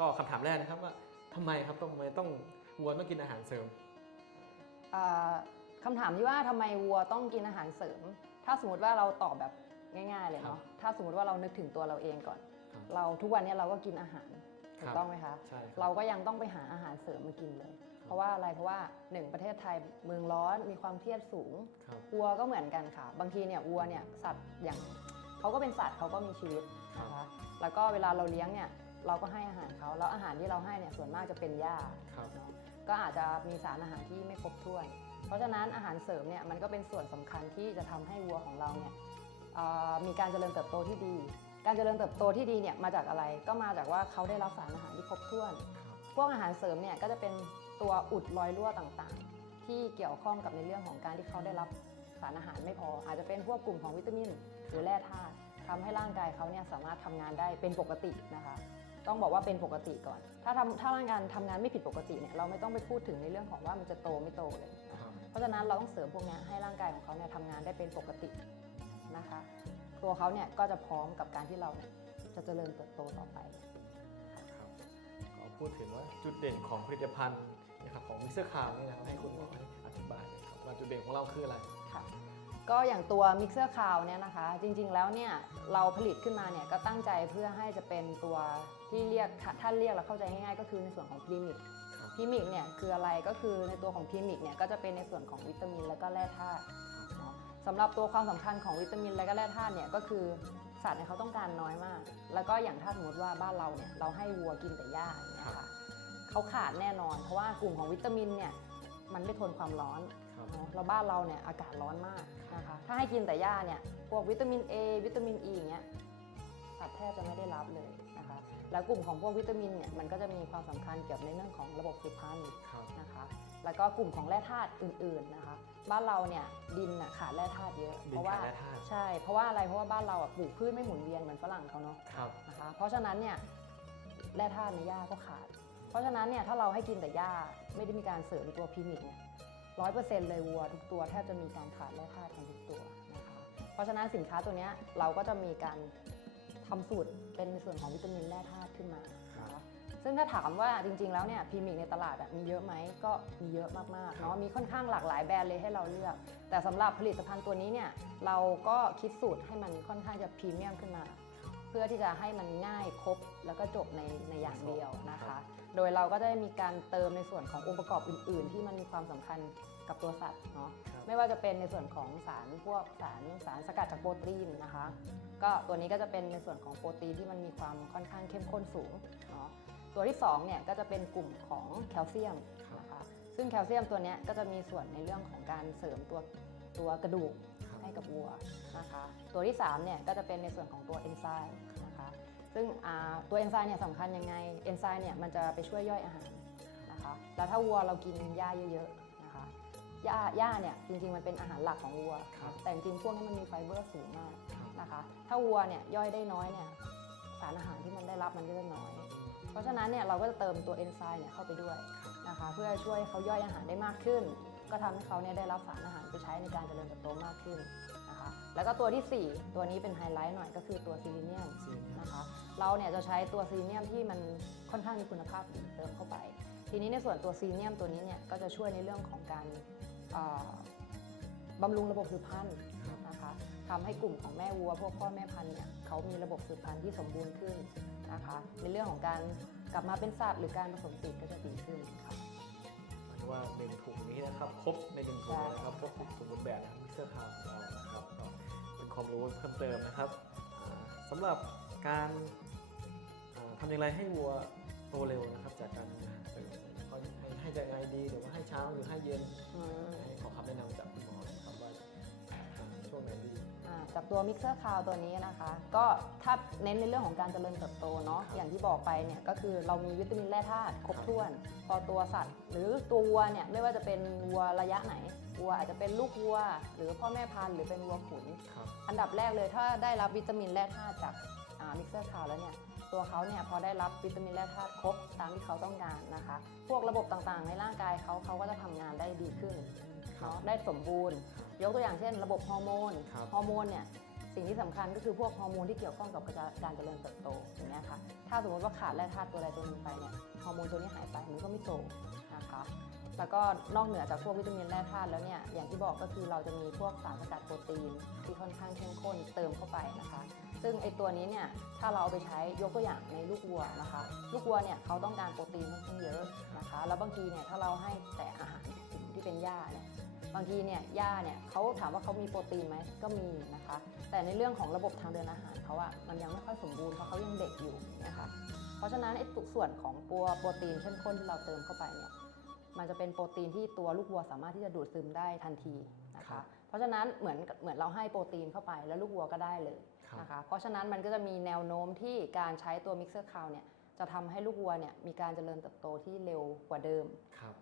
ก็คำถามแรกนะครับว่าทำไมครับต้องทำไมต้องวัวต้องกินอาหารเสริมอ่าคำถามที่ว่าทำไมวัวต้องกินอาหารเสริม ถ้าสมมติว่าเราตอบแบบง่าย ๆ เลยครัเนาะบถ้าสมมติว่าเรานึกถึงตัวเราเองก่อน ครับเราทุกวันนี้เราก็กินอาหารครัถูบกต้องไหมคะใช่คบ เราก็ยังต้องไปหาอาหารเสริมมากินเลย เพราะว่าอะไรเพราะว่าหนึ่งประเทศไทยเมืองร้อนมีความเครียดสูง ครับ วัวก็เหมือนกันค่ะ บางทีเนี่ยวัวเนี่ยสัตว์อย่างเขาก็เป็นสัตว์เขาก็มีชีวิตนะคะแล้วก็เวลาเราเลี้ยงเนี่ย เราก็ให้อาหารเขาแล้วอาหารที่เราให้เนี่ยส่วนมากจะเป็นหญ้าครับ เนาะก็อาจจะมีสารอาหารที่ไม่ครบถ้วน เพราะฉะนั้นอาหารเสริมเนี่ยมันก็เป็นส่วนสำคัญที่จะทำให้วัวของเราเนี่ยเอ่อมีการเจริญเติบโตที่ดี การเจริญเติบโตที่ดีเนี่ยมาจากอะไรก็มาจากว่าเขาได้รับสารอาหารที่ครบถ้วน พวกอาหารเสริมเนี่ยก็จะเป็นตัวอุดรอยรั่วต่างๆ ที่เกี่ยวข้องกับในเรื่องของการที่เขาได้รับสารอาหารไม่พอ อาจจะเป็นพวกกลุ่มของวิตามิน หรือแร่ธาตุทำให้ร่างกายเขาเนี่ยสามารถทำงานได้เป็นปกตินะคะ ต้องบอกว่าเป็นปกติก่อน ถ้าทำถ้าร่างกายทำงานไม่ผิดปกติเนี่ยเราไม่ต้องไปพูดถึงในเรื่องของว่ามันจะโตไม่โตเลยนะครัคะบเพราะฉะนั้นเราต้องเสริมพวกเนี้ยให้ร่างกายของเขาเนี่ยทำงานได้เป็นปกตินะคะ ตัวเขาเนี่ยก็จะพร้อมกับการที่เราเนี่ยจะเจริญเติบโตต่อไปครับก็พูดถึงว่าจุดเด่นของผลิตภัณฑ์นะครับของมิสเตอร์คาวนี่นะครับให้คุณหมอให้อธิบายหน่อยครับว่าจุดเด่นของเราคืออะไรค่ะ ก็อย่างตัวมิกเซอร์คาวเนี่ยนะคะ จริงๆแล้วเนี่ยเราผลิตขึ้นมาเนี่ยก็ตั้งใจเพื่อให้จะเป็นตัวที่เรียกถ้าเรียกแล้วเข้าใจง่ายๆ ก็คือในส่วนของพรีมิกครับพรีมิกเนี่ยคืออะไรก็คือในตัวของพรีมิกเนี่ยก็จะเป็นในส่วนของวิตามินและก็แร่ธาตุเนาะสำหรับตัวความสำคัญของวิตามินและก็แร่ธาตุเนี่ยก็คือสัตว์เนี่ยเขาต้องการน้อยมาก แล้วก็อย่างถ้าสมมติว่าบ้านเราเนี่ยเราให้วัวกินแต่หญ้าอย่างเงี้ยค่ะเขาขาดแน่นอน เพราะว่ากลุ่มของวิตามินเนี่ยมันไม่ทนความร้อนครับ เนอะแล้วบ้านเราเนี่ยอากาศร้อนมากนะคะถ้าให้กินแต่หญ้าเนี่ยพวกวิตามิน A วิตามิน E อย่างเงี้ยสัตว์แทบจะไม่ได้รับเลยนะคะแล้วกลุ่มของพวกวิตามินเนี่ยมันก็จะมีความสำคัญเกี่ยวกับในเรื่องของระบบสืบพันธุ์ครับนะคะแล้วก็กลุ่มของแร่ธาตุอื่นๆนะคะ บ้านเราเนี่ยดินน่ะขาดแร่ธาตุเยอะดินเพราะว่าขาดแร่ธาตุใช่เพราะว่าอะไรเพราะว่าบ้านเราอะปลูกพืชไม่หมุนเวียนเหมือนฝรั่งเขาเนาะครับนะคะเพราะฉะนั้นเนี่ยแร่ธาตุในหญ้าก็ขาด เพราะฉะนั้นเนี่ยถ้าเราให้กินแต่หญ้าไม่ได้มีการเสริมตัวพรีมิกเนี่ย ร้อยเปอร์เซ็นต์เลยวัวทุกตัวแทบจะมีการขาดแร่ธาตุกันทุกตัวนะคะเพราะฉะนั้นสินค้าตัวเนี้ยเราก็จะมีการทำสูตรเป็นในส่วนของวิตามินแร่ธาตุขึ้นมานะคะซึ่งถ้าถามว่าจริง ๆ แล้วเนี่ยพรีมิกในตลาดอะมีเยอะไหมก็มีเยอะมากๆเนาะมีค่อนข้างหลากหลายแบรนด์เลยให้เราเลือก แต่สำหรับผลิตภัณฑ์ตัวนี้เนี่ยเราก็คิดสูตรให้มันค่อนข้างจะพรีเมียมขึ้นมา เพื่อที่จะให้มันง่ายครบแล้วก็จบในในอย่างเดียวนะครัคะบโดยเราก็ได้มีการเติมในส่วนขององค์ประกอบอื่น ๆ ที่มันมีความสำคัญกับตัวสัตว์เนาะครับไม่ว่าจะเป็นในส่วนของสารพวกสารสารสกัดจากโปรตีนนะคะ ก็ตัวนี้ก็จะเป็นในส่วนของโปรตีนที่มันมีความค่อนข้างเข้มข้นสูงเนาะตัวที่สองเนี่ยก็จะเป็นกลุ่มของแคลเซียมนะคะซึ่งแคลเซียมตัวเนี้ยก็จะมีส่วนในเรื่องของการเสริมตัวตัวกระดูกครับ ให้กับวัวนะคะ ตัวที่3เนี่ยก็จะเป็นในส่วนของตัวเอนไซม์นะคะ ซึ่งอ่าตัวเอนไซม์เนี่ยสำคัญยังไง เอนไซม์เนี่ยมันจะไปช่วยย่อยอาหารนะคะ แล้วถ้าวัวเรากินหญ้าเยอะๆนะคะ หญ้าหญ้าเนี่ยจริงๆมันเป็นอาหารหลักของวัวครับแต่จริงๆพวกนี้มันมีไฟเบอร์สูงมากครับนะคะ ถ้าวัวเนี่ยย่อยได้น้อยเนี่ยสารอาหารที่มันได้รับมันก็จะน้อย เพราะฉะนั้นเนี่ยเราก็จะเติมตัวเอนไซม์เนี่ยเข้าไปด้วยนะคะ เพื่อช่วยให้เขาย่อยอาหารได้มากขึ้น ก็ทำให้เขาเนี่ยได้รับสารอาหารไปใช้ในการเจริญเติบโตมากขึ้นนะคะแล้วก็ตัวทีสี่4 ตัวนี้เป็นไฮไลท์หน่อยก็คือตัวซีลิเนียมซีเนียมนะคะเราเนี่ยจะใช้ตัวซีลิเนียมที่มันค่อนข้างมีคุณภาพดีเติมเข้าไป ทีนี้ในส่วนตัวซีลิเนียมตัวนี้เนี่ยก็จะช่วยในเรื่องของการเอ่อบำรุงระบบสืบพันธุ์ครับนะคะทำให้กลุ่มของแม่วัว พวกพ่อแม่พันธุ์เนี่ยเขามีระบบสืบพันธุ์ที่สมบูรณ์ขึ้นนะคะ ในเรื่องของการกลับมาเป็นสัตว์หรือการผสมติดก็จะดีขึ้นค่ะ นี้นะครับ ครบในหนึ่งถุงเลยนะครับครบสมบูรณ์แบบนะครับมิสเตอร์คาวของเรานะครับก็เป็นความรู้เพิ่มเติมนะครับอ่าสำหรับการอ่าทำอย่างไรให้วัวโตเร็วนะครับ จากการกินอาหารเสริมก็ให้ให้จะยังไงดีหรือว่าให้เช้าหรือให้เย็นอืมให้ขอคำแนะนำจากคุณหมอนะครับว่าอ่าช่วงไหนดี อ่าจากตัวมิกเซอร์คาวตัวนี้นะคะ ก็ถ้าเน้นในเรื่องของการเจริญเติบโตเนาะครับอย่างที่บอกไปเนี่ยก็คือเรามีวิตามินแร่ธาตุครบถ้วนพอตัวสัตว์ หรือตัววัวเนี่ยไม่ว่าจะเป็นวัวระยะไหนวัวอาจจะเป็นลูกวัว หรือพ่อแม่พันธุ์หรือเป็นวัวขุนครับอันดับแรกเลยถ้าได้รับวิตามินแร่ธาตุจากมิกเซอร์คาวแล้วเนี่ยตัวเขาเนี่ยพอได้รับวิตามินแร่ธาตุครบตามที่เขาต้องการนะคะ พวกระบบต่างๆ ในร่างกายเขาเขาก็จะทำงานได้ดีขึ้นครับเนาะได้สมบูรณ์ ยกตัวอย่างเช่น ระบบฮอร์โมนครับ ฮอร์โมนเนี่ยสิ่งที่สำคัญก็คือพวกฮอร์โมนที่เกี่ยวข้องกับการเจริญเติบโตอย่างเงี้ยค่ะถ้าสมมติว่าขาดแร่ธาตุตัวใดตัวหนึ่งไปเนี่ยฮอร์โมนตัวนี้หายไปมันก็ไม่โตนะคะแล้วก็นอกเหนือจากพวกวิตามินแร่ธาตุแล้วเนี่ยอย่างที่บอกก็คือเราจะมีพวกสารสกัดโปรตีนที่ค่อนข้างเข้มข้นเติมเข้าไปนะคะ ซึ่งไอตัวนี้เนี่ยถ้าเราเอาไปใช้ยกตัวอย่างในลูกวัวนะคะ ลูกวัวเนี่ยเขาต้องการโปรตีนค่อนข้างเยอะนะคะ แล้วบางทีเนี่ยถ้าเราให้แต่อาหารที่เป็นหญ้าเนี่ย บางทีเนี่ยหญ้าเนี่ยเขาถามว่าเขามีโปรตีนไหมก็มีนะคะ แต่ในเรื่องของระบบทางเดินอาหารเขาอะมันยังไม่ค่อยสมบูรณ์เพราะเขายังเด็กอยู่นะคะเพราะฉะนั้นไอ้ตุกส่วนของตัวโปรตีนเข้มข้นที่เราเติมเข้าไปเนี่ยมันจะเป็นโปรตีนที่ตัวลูกวัวสามารถที่จะดูดซึมได้ทันทีนะครัคะบเพราะฉะนั้นเหมือนเหมือนเราให้โปรตีนเข้าไปแล้วลูกวัวก็ได้เลยครับนะคะ เพราะฉะนั้นมันก็จะมีแนวโน้มที่การใช้ตัวมิกเซอร์คาวเนี่ยจะทำให้ลูกวัวเนี่ยมีการเจริญเติบโตที่เร็วกว่าเดิมครับ